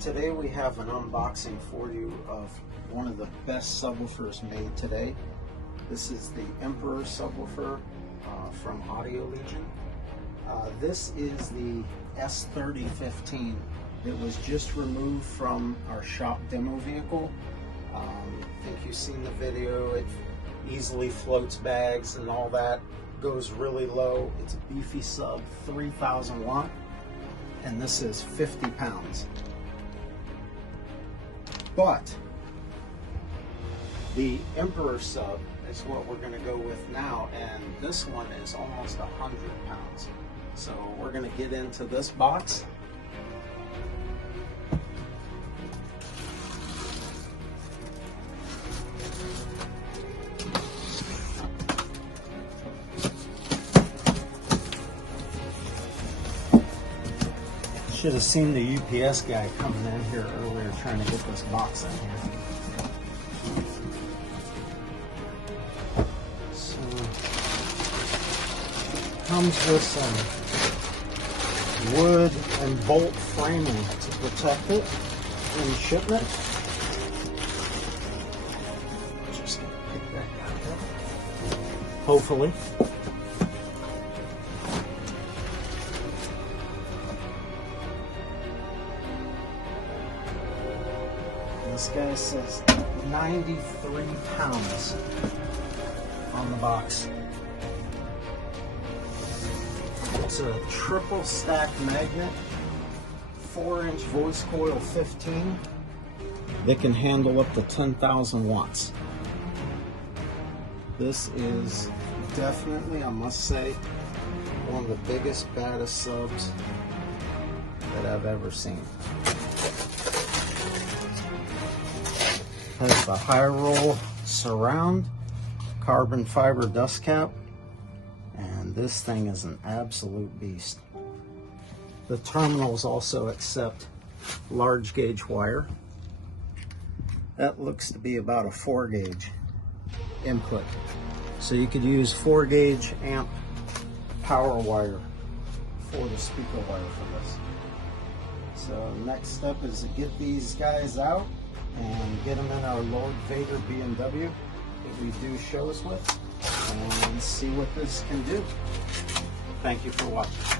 Today we have an unboxing for you of one of the best subwoofers made today. This is the Emperor subwoofer from Áudio Legion. This is the S3015. It was just removed from our shop demo vehicle. I think you've seen the video. It easily floats bags and all that. Goes really low. It's a beefy sub, 3,000 watt, and this is 50 pounds. But the Emperor sub is what we're going to go with now, and this one is almost 100 pounds. So we're going to get into this box. Should have seen the UPS guy coming in here earlier trying to get this box in here. So, it comes with some wood and bolt framing to protect it in shipment. Just gonna pick that down here. Hopefully. This guy says 93 pounds on the box. It's a triple stack magnet, 4-inch voice coil 15 that can handle up to 10,000 watts. This is definitely, I must say, one of the biggest, baddest subs that I've ever seen. Has the high roll surround, carbon fiber dust cap, and this thing is an absolute beast. The terminals also accept large gauge wire. That looks to be about a 4 gauge input. So you could use 4 gauge amp power wire for the speaker wire for this. So next step is to get these guys out and get them in our Lord Vader BMW that we do shows with and see what this can do. Thank you for watching.